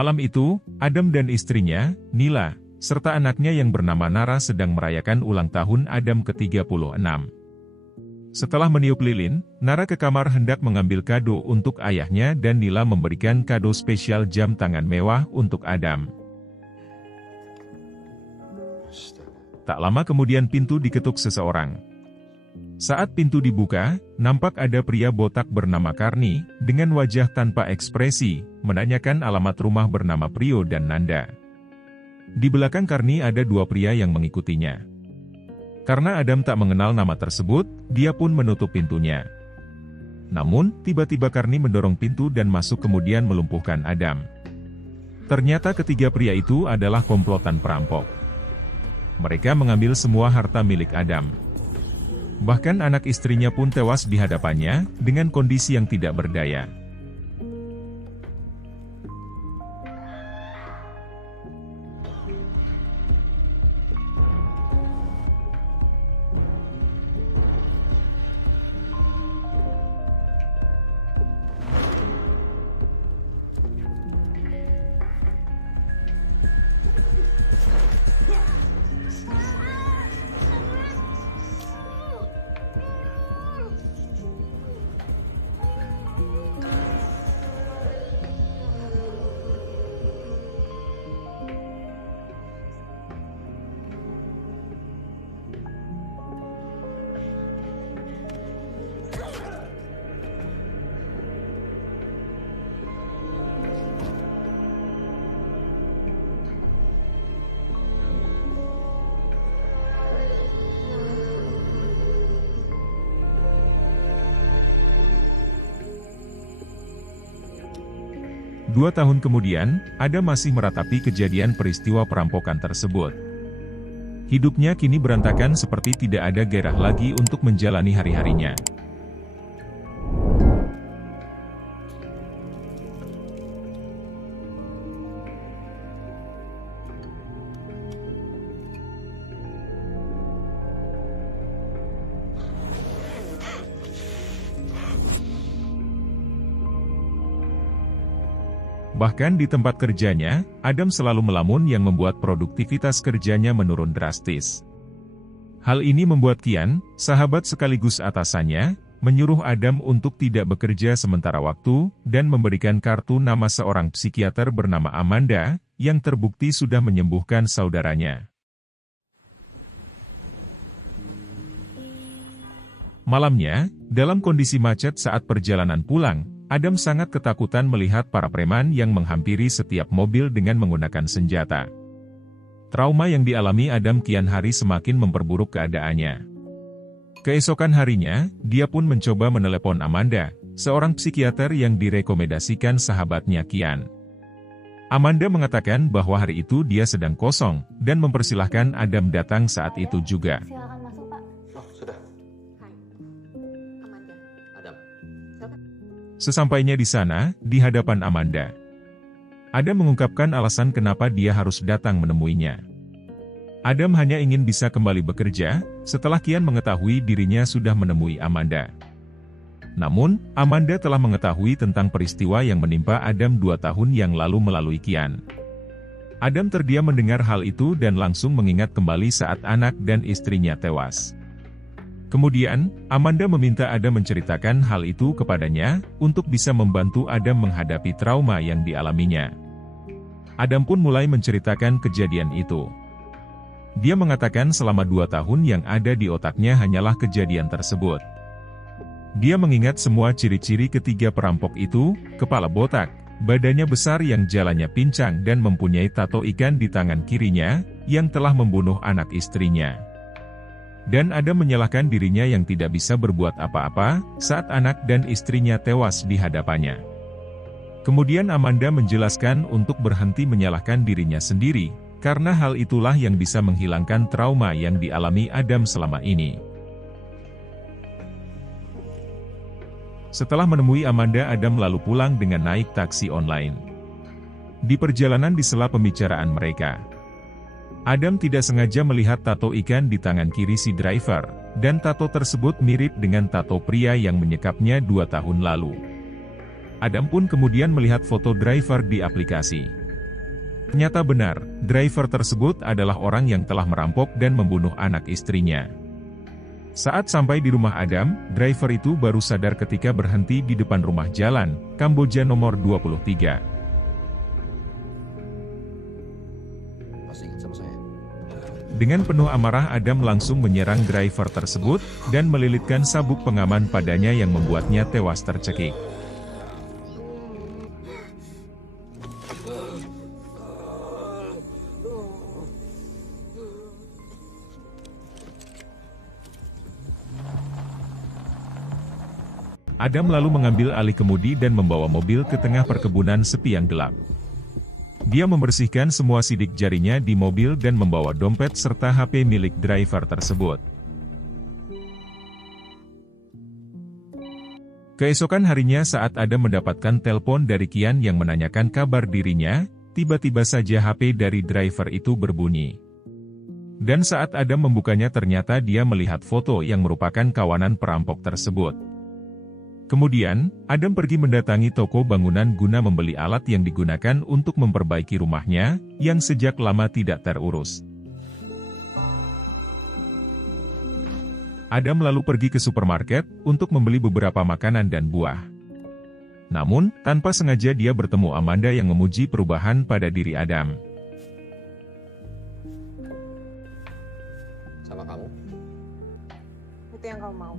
Malam itu, Adam dan istrinya, Nila, serta anaknya yang bernama Nara sedang merayakan ulang tahun Adam ke-36. Setelah meniup lilin, Nara ke kamar hendak mengambil kado untuk ayahnya dan Nila memberikan kado spesial jam tangan mewah untuk Adam. Tak lama kemudian pintu diketuk seseorang. Saat pintu dibuka, nampak ada pria botak bernama Karni, dengan wajah tanpa ekspresi, menanyakan alamat rumah bernama Prio dan Nanda. Di belakang Karni ada dua pria yang mengikutinya. Karena Adam tak mengenal nama tersebut, dia pun menutup pintunya. Namun, tiba-tiba Karni mendorong pintu dan masuk kemudian melumpuhkan Adam. Ternyata ketiga pria itu adalah komplotan perampok. Mereka mengambil semua harta milik Adam. Bahkan anak istrinya pun tewas di hadapannya, dengan kondisi yang tidak berdaya. Dua tahun kemudian, Adam masih meratapi kejadian peristiwa perampokan tersebut. Hidupnya kini berantakan seperti tidak ada gairah lagi untuk menjalani hari-harinya. Bahkan di tempat kerjanya, Adam selalu melamun yang membuat produktivitas kerjanya menurun drastis. Hal ini membuat Kian, sahabat sekaligus atasannya, menyuruh Adam untuk tidak bekerja sementara waktu, dan memberikan kartu nama seorang psikiater bernama Amanda, yang terbukti sudah menyembuhkan saudaranya. Malamnya, dalam kondisi macet saat perjalanan pulang, Adam sangat ketakutan melihat para preman yang menghampiri setiap mobil dengan menggunakan senjata. Trauma yang dialami Adam kian hari semakin memperburuk keadaannya. Keesokan harinya, dia pun mencoba menelepon Amanda, seorang psikiater yang direkomendasikan sahabatnya Kian. Amanda mengatakan bahwa hari itu dia sedang kosong, dan mempersilahkan Adam datang saat itu juga. Silakan masuk, Pak. Oh, sudah. Hai, Amanda. Adam. Silakan. Sesampainya di sana, di hadapan Amanda, Adam mengungkapkan alasan kenapa dia harus datang menemuinya. Adam hanya ingin bisa kembali bekerja, setelah Kian mengetahui dirinya sudah menemui Amanda. Namun, Amanda telah mengetahui tentang peristiwa yang menimpa Adam 2 tahun yang lalu melalui Kian. Adam terdiam mendengar hal itu dan langsung mengingat kembali saat anak dan istrinya tewas. Kemudian, Amanda meminta Adam menceritakan hal itu kepadanya, untuk bisa membantu Adam menghadapi trauma yang dialaminya. Adam pun mulai menceritakan kejadian itu. Dia mengatakan selama 2 tahun yang ada di otaknya hanyalah kejadian tersebut. Dia mengingat semua ciri-ciri ketiga perampok itu, kepala botak, badannya besar yang jalannya pincang dan mempunyai tato ikan di tangan kirinya, yang telah membunuh anak istrinya. Dan Adam menyalahkan dirinya yang tidak bisa berbuat apa-apa, saat anak dan istrinya tewas di hadapannya. Kemudian Amanda menjelaskan untuk berhenti menyalahkan dirinya sendiri, karena hal itulah yang bisa menghilangkan trauma yang dialami Adam selama ini. Setelah menemui Amanda, Adam lalu pulang dengan naik taksi online. Di perjalanan di sela pembicaraan mereka, Adam tidak sengaja melihat tato ikan di tangan kiri si driver, dan tato tersebut mirip dengan tato pria yang menyekapnya 2 tahun lalu. Adam pun kemudian melihat foto driver di aplikasi. Ternyata benar, driver tersebut adalah orang yang telah merampok dan membunuh anak istrinya. Saat sampai di rumah Adam, driver itu baru sadar ketika berhenti di depan rumah jalan, Kamboja nomor 23. Masih ingat sama saya? Dengan penuh amarah Adam langsung menyerang driver tersebut, dan melilitkan sabuk pengaman padanya yang membuatnya tewas tercekik. Adam lalu mengambil alih kemudi dan membawa mobil ke tengah perkebunan sepi yang gelap. Dia membersihkan semua sidik jarinya di mobil dan membawa dompet serta HP milik driver tersebut. Keesokan harinya saat Adam mendapatkan telepon dari Kian yang menanyakan kabar dirinya, tiba-tiba saja HP dari driver itu berbunyi. Dan saat Adam membukanya ternyata dia melihat foto yang merupakan kawanan perampok tersebut. Kemudian, Adam pergi mendatangi toko bangunan guna membeli alat yang digunakan untuk memperbaiki rumahnya, yang sejak lama tidak terurus. Adam lalu pergi ke supermarket, untuk membeli beberapa makanan dan buah. Namun, tanpa sengaja dia bertemu Amanda yang memuji perubahan pada diri Adam. Sama kamu? Itu yang kamu mau.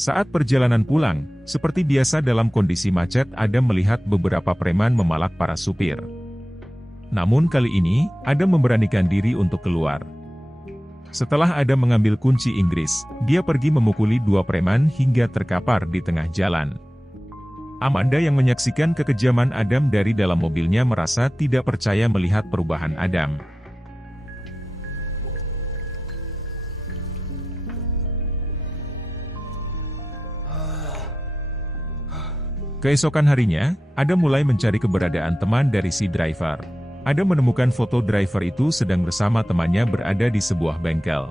Saat perjalanan pulang, seperti biasa dalam kondisi macet Adam melihat beberapa preman memalak para supir. Namun kali ini, Adam memberanikan diri untuk keluar. Setelah Adam mengambil kunci Inggris, dia pergi memukuli dua preman hingga terkapar di tengah jalan. Amanda yang menyaksikan kekejaman Adam dari dalam mobilnya merasa tidak percaya melihat perubahan Adam. Keesokan harinya, Adam mulai mencari keberadaan teman dari si driver. Adam menemukan foto driver itu sedang bersama temannya berada di sebuah bengkel.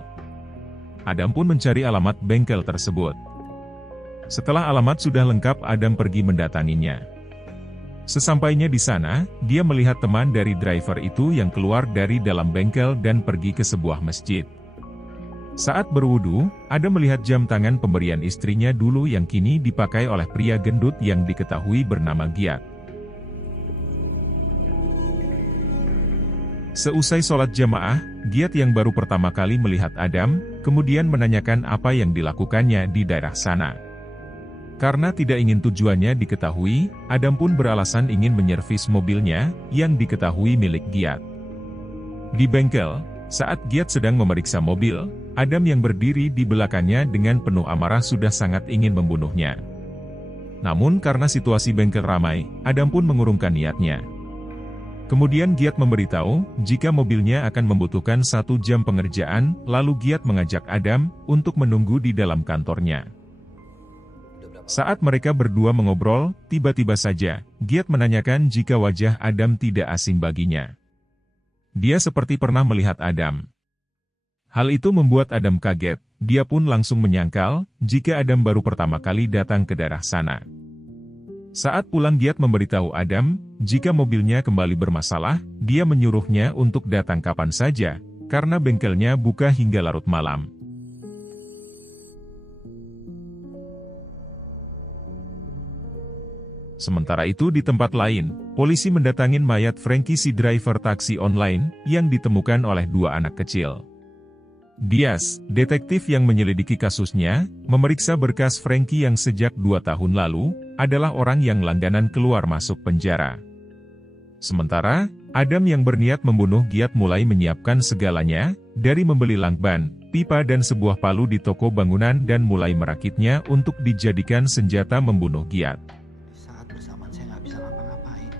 Adam pun mencari alamat bengkel tersebut. Setelah alamat sudah lengkap, Adam pergi mendatanginya. Sesampainya di sana, dia melihat teman dari driver itu yang keluar dari dalam bengkel dan pergi ke sebuah masjid. Saat berwudu, Adam melihat jam tangan pemberian istrinya dulu yang kini dipakai oleh pria gendut yang diketahui bernama Giat. Seusai sholat jamaah, Giat yang baru pertama kali melihat Adam, kemudian menanyakan apa yang dilakukannya di daerah sana. Karena tidak ingin tujuannya diketahui, Adam pun beralasan ingin menyervis mobilnya, yang diketahui milik Giat. Di bengkel, saat Giat sedang memeriksa mobil, Adam yang berdiri di belakangnya dengan penuh amarah sudah sangat ingin membunuhnya. Namun karena situasi bengkel ramai, Adam pun mengurungkan niatnya. Kemudian Giat memberitahu, jika mobilnya akan membutuhkan 1 jam pengerjaan, lalu Giat mengajak Adam untuk menunggu di dalam kantornya. Saat mereka berdua mengobrol, tiba-tiba saja, Giat menanyakan jika wajah Adam tidak asing baginya. Dia seperti pernah melihat Adam. Hal itu membuat Adam kaget, dia pun langsung menyangkal, jika Adam baru pertama kali datang ke daerah sana. Saat pulang Giat memberitahu Adam, jika mobilnya kembali bermasalah, dia menyuruhnya untuk datang kapan saja, karena bengkelnya buka hingga larut malam. Sementara itu di tempat lain, polisi mendatangin mayat Frankie si driver taksi online, yang ditemukan oleh 2 anak kecil. Diaz, detektif yang menyelidiki kasusnya, memeriksa berkas Frankie yang sejak 2 tahun lalu, adalah orang yang langganan keluar masuk penjara. Sementara, Adam yang berniat membunuh Giat mulai menyiapkan segalanya, dari membeli lakban, pipa dan sebuah palu di toko bangunan dan mulai merakitnya untuk dijadikan senjata membunuh Giat. Saat bersamaan saya nggak bisa ngapa-ngapain.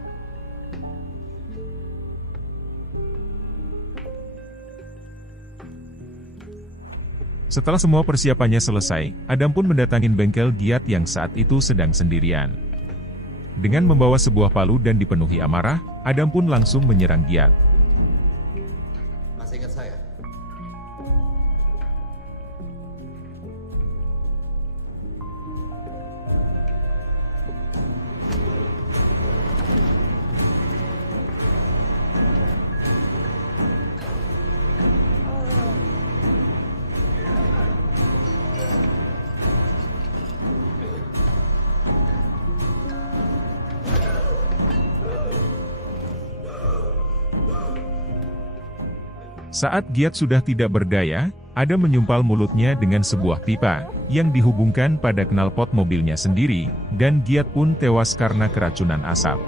Setelah semua persiapannya selesai, Adam pun mendatangin bengkel Giat yang saat itu sedang sendirian. Dengan membawa sebuah palu dan dipenuhi amarah, Adam pun langsung menyerang Giat. Masih ingat saya? Saat Giat sudah tidak berdaya, Adam menyumpal mulutnya dengan sebuah pipa, yang dihubungkan pada knalpot mobilnya sendiri, dan Giat pun tewas karena keracunan asap.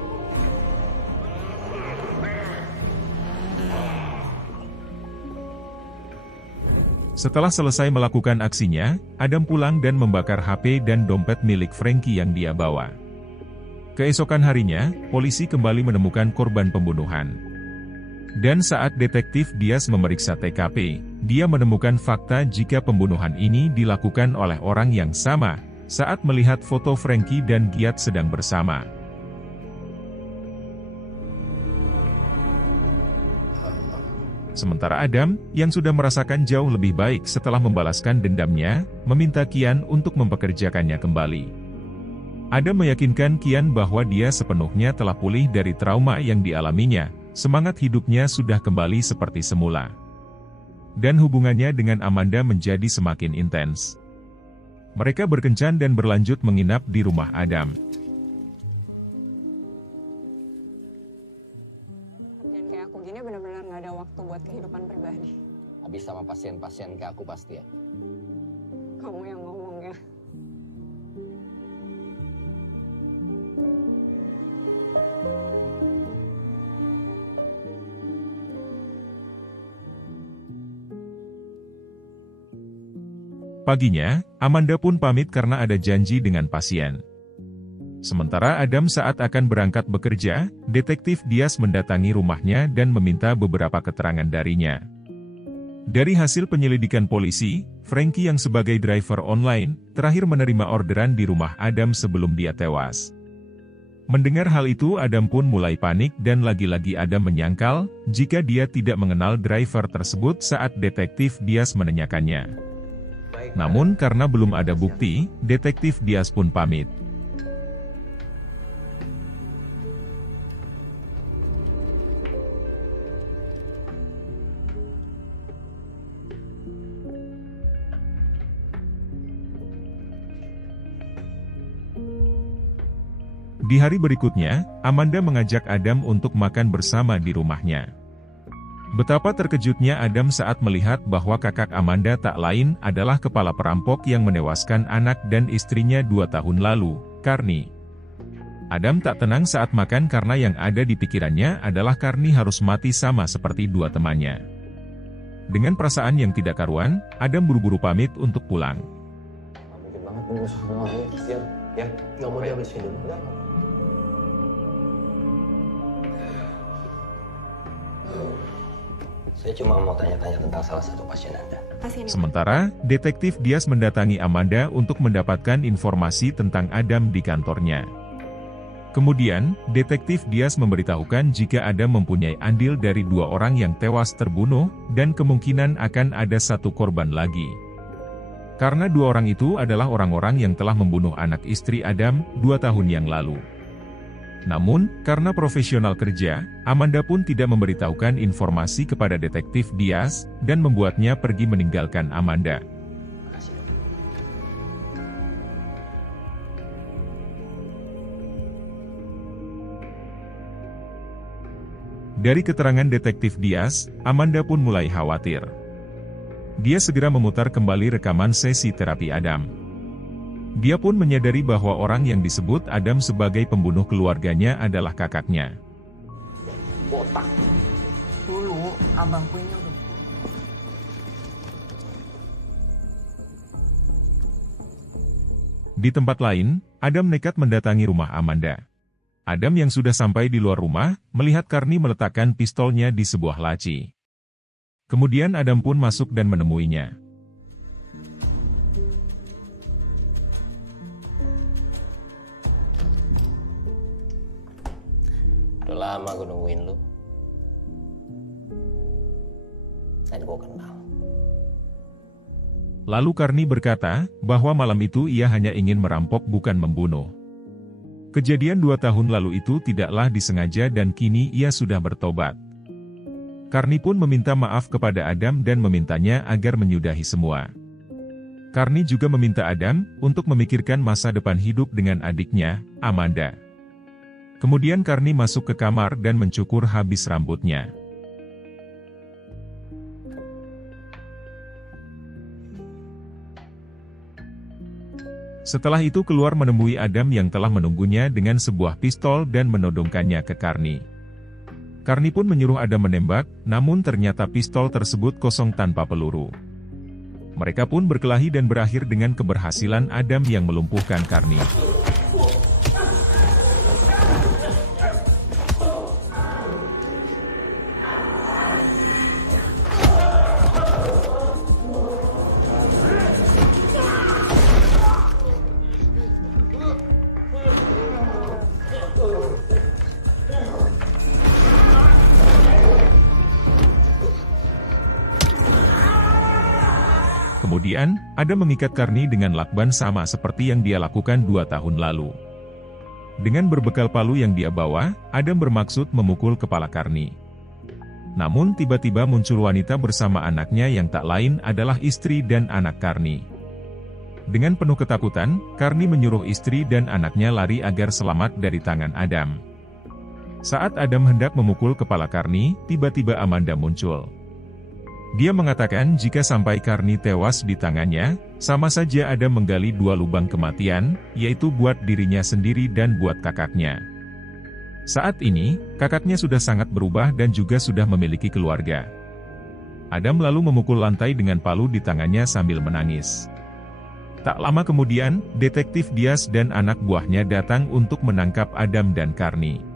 Setelah selesai melakukan aksinya, Adam pulang dan membakar HP dan dompet milik Frankie yang dia bawa. Keesokan harinya, polisi kembali menemukan korban pembunuhan. Dan saat detektif Diaz memeriksa TKP, dia menemukan fakta jika pembunuhan ini dilakukan oleh orang yang sama, saat melihat foto Frankie dan Giat sedang bersama. Sementara Adam, yang sudah merasakan jauh lebih baik setelah membalaskan dendamnya, meminta Kian untuk mempekerjakannya kembali. Adam meyakinkan Kian bahwa dia sepenuhnya telah pulih dari trauma yang dialaminya, semangat hidupnya sudah kembali seperti semula. Dan hubungannya dengan Amanda menjadi semakin intens. Mereka berkencan dan berlanjut menginap di rumah Adam. Kerjaan kayak aku gini benar-benar nggak ada waktu buat kehidupan pribadi. Habis sama pasien-pasien kayak aku pasti ya. Kamu yang ngomong ya. Paginya, Amanda pun pamit karena ada janji dengan pasien. Sementara Adam saat akan berangkat bekerja, detektif Diaz mendatangi rumahnya dan meminta beberapa keterangan darinya. Dari hasil penyelidikan polisi, Frankie yang sebagai driver online, terakhir menerima orderan di rumah Adam sebelum dia tewas. Mendengar hal itu Adam pun mulai panik dan lagi-lagi Adam menyangkal, jika dia tidak mengenal driver tersebut saat detektif Diaz menanyakannya. Namun karena belum ada bukti, detektif Diaz pun pamit. Di hari berikutnya, Amanda mengajak Adam untuk makan bersama di rumahnya. Betapa terkejutnya Adam saat melihat bahwa kakak Amanda tak lain adalah kepala perampok yang menewaskan anak dan istrinya 2 tahun lalu, Carney. Adam tak tenang saat makan karena yang ada di pikirannya adalah Carney harus mati sama seperti 2 temannya. Dengan perasaan yang tidak karuan, Adam buru-buru pamit untuk pulang. Mungkin banget nih sama aku, Kian. Ya, nggak mau dihabisin dulu. Saya cuma mau tanya-tanya tentang salah satu pasien Anda. Sementara, detektif Diaz mendatangi Amanda untuk mendapatkan informasi tentang Adam di kantornya. Kemudian, detektif Diaz memberitahukan jika Adam mempunyai andil dari 2 orang yang tewas terbunuh, dan kemungkinan akan ada 1 korban lagi. Karena 2 orang itu adalah orang-orang yang telah membunuh anak istri Adam 2 tahun yang lalu. Namun, karena profesional kerja, Amanda pun tidak memberitahukan informasi kepada detektif Diaz, dan membuatnya pergi meninggalkan Amanda. Dari keterangan detektif Diaz, Amanda pun mulai khawatir. Dia segera memutar kembali rekaman sesi terapi Adam. Dia pun menyadari bahwa orang yang disebut Adam sebagai pembunuh keluarganya adalah kakaknya. Botak. Dulu, abang kuenya udah. Di tempat lain, Adam nekat mendatangi rumah Amanda. Adam yang sudah sampai di luar rumah, melihat Carney meletakkan pistolnya di sebuah laci. Kemudian Adam pun masuk dan menemuinya. Udah lama gue nungguin lu. Dan gue kenal. Lalu Carney berkata, bahwa malam itu ia hanya ingin merampok bukan membunuh. Kejadian 2 tahun lalu itu tidaklah disengaja dan kini ia sudah bertobat. Carney pun meminta maaf kepada Adam dan memintanya agar menyudahi semua. Carney juga meminta Adam untuk memikirkan masa depan hidup dengan adiknya, Amanda. Kemudian Carney masuk ke kamar dan mencukur habis rambutnya. Setelah itu keluar menemui Adam yang telah menunggunya dengan sebuah pistol dan menodongkannya ke Karni. Karni pun menyuruh Adam menembak, namun ternyata pistol tersebut kosong tanpa peluru. Mereka pun berkelahi dan berakhir dengan keberhasilan Adam yang melumpuhkan Karni. Kemudian, Adam mengikat Karni dengan lakban sama seperti yang dia lakukan 2 tahun lalu. Dengan berbekal palu yang dia bawa, Adam bermaksud memukul kepala Karni. Namun tiba-tiba muncul wanita bersama anaknya yang tak lain adalah istri dan anak Karni. Dengan penuh ketakutan, Karni menyuruh istri dan anaknya lari agar selamat dari tangan Adam. Saat Adam hendak memukul kepala Karni, tiba-tiba Amanda muncul. Dia mengatakan jika sampai Karni tewas di tangannya, sama saja Adam menggali 2 lubang kematian, yaitu buat dirinya sendiri dan buat kakaknya. Saat ini, kakaknya sudah sangat berubah dan juga sudah memiliki keluarga. Adam lalu memukul lantai dengan palu di tangannya sambil menangis. Tak lama kemudian, detektif Diaz dan anak buahnya datang untuk menangkap Adam dan Karni.